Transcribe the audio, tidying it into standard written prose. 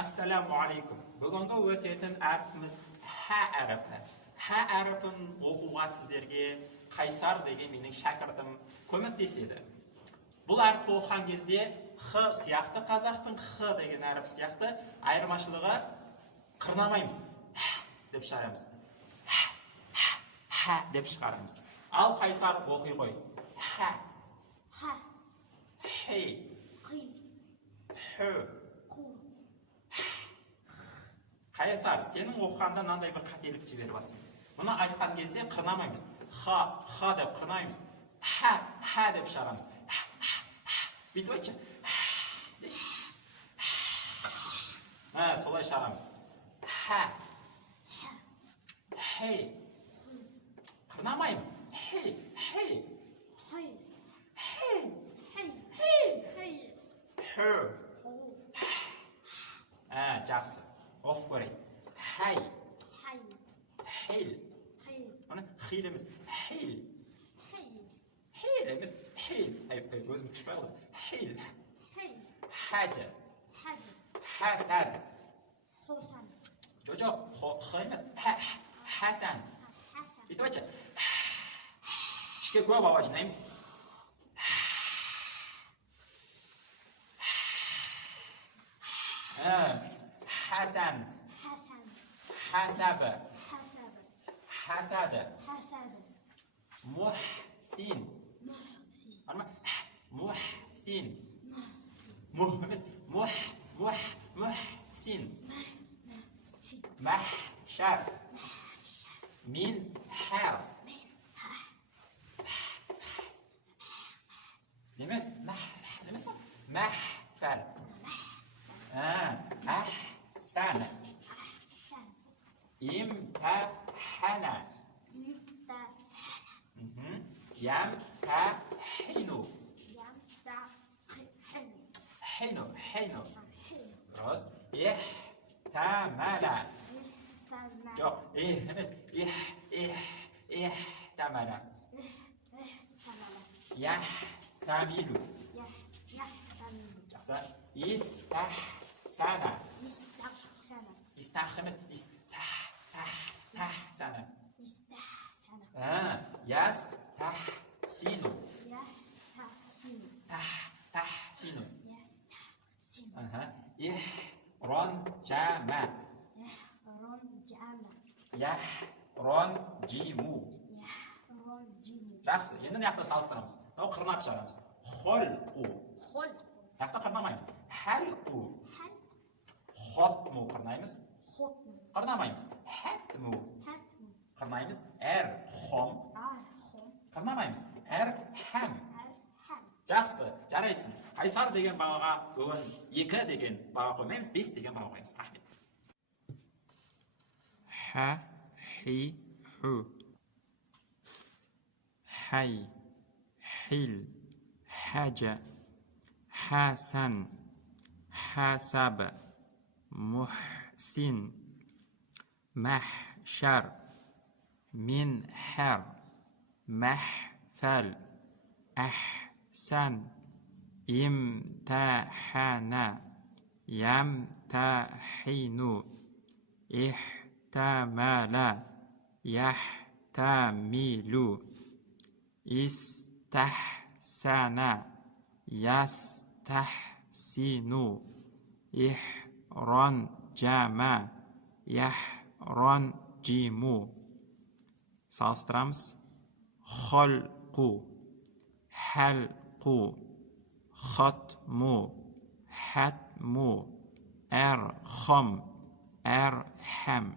Assalamu alaikum. Бүгінгі өтетін әрпіміз һә әріпі. Һә әріпін оқуға сіздерге Қайсар деген менің шәкіртім көмектеседі. Бұл әріпті оқыған кезде х сияқты, қазақтың х деген әріп сияқты айырмашылығы қырнамаймыз. Деп шығарамыз. Һә деп шығарамыз. Ал Қайсар оқи ғой. Һә. Ха. Хей. Қи. Хө. Қайсар, сенің оқығанда мынандай бір қателік жіберіп жатсың. Мұны айтқан кезде қырнамаймыз. Ха деп қырнаймыз. Ха деп шығарамыз. Бүйтіп айтшы. Солай шығарамыз. Ха. Хей. Қырнамаймыз. Хей. Хей. Хей. Хей. Хө. Жақсы. Оқып көрейік. Хай. Хейл. Оны хейл емес. Хейл. Хейл емес. Хейл. Өзім түшпай қалды. Хейл. Хәжі. Хәсән. Жоқ, х емес. Хәсән. Бүйтіп айтшы. Ішке көп ауа жинаймыз. Hasan. Hasab. Hasad. Muhsin. Muhsin. Muhsin. Mahşar. Minhar. Demes o? Mahfal. Ahsan. İmtahana. Yamtahinu. Hinu. Terus ihtamala. Yok, ihtamala. Yahtamilu. Жақсы. Istahsana. Istahsana. Yastahsinu. Tahsinu. Ihronjama. Yahronjimu. Жақсы. Енді мына жақта салыстырамыз. Мынау қырнап шығарамыз. Холқу. Жақта қырнамаймыз. Халқу. Хотму қырнаймыз. Қырнамаймыз. Хәтму. Қырнаймыз. Әрхом. Қырнамаймыз. Әрхәм. Жақсы, жарайсың. Қайсар деген бағаға бүгін 2 деген баға қоймаймыз, 5 деген баға қоймыз. Рахмет. Ха, хи, ху. Хай, хил, хаджа. Hasan, hasab, muhsin, mahshar, minhar, mahfal, ahsan, imtahana, yamtahinu, ihtamala, yahtamilu, istahsana, Yastahsinu. Ihronjama. Yahronjimu. Салыстырамыз. Холқу. Халқу. Хотму. Хатму. Әрхом. Әрхәм.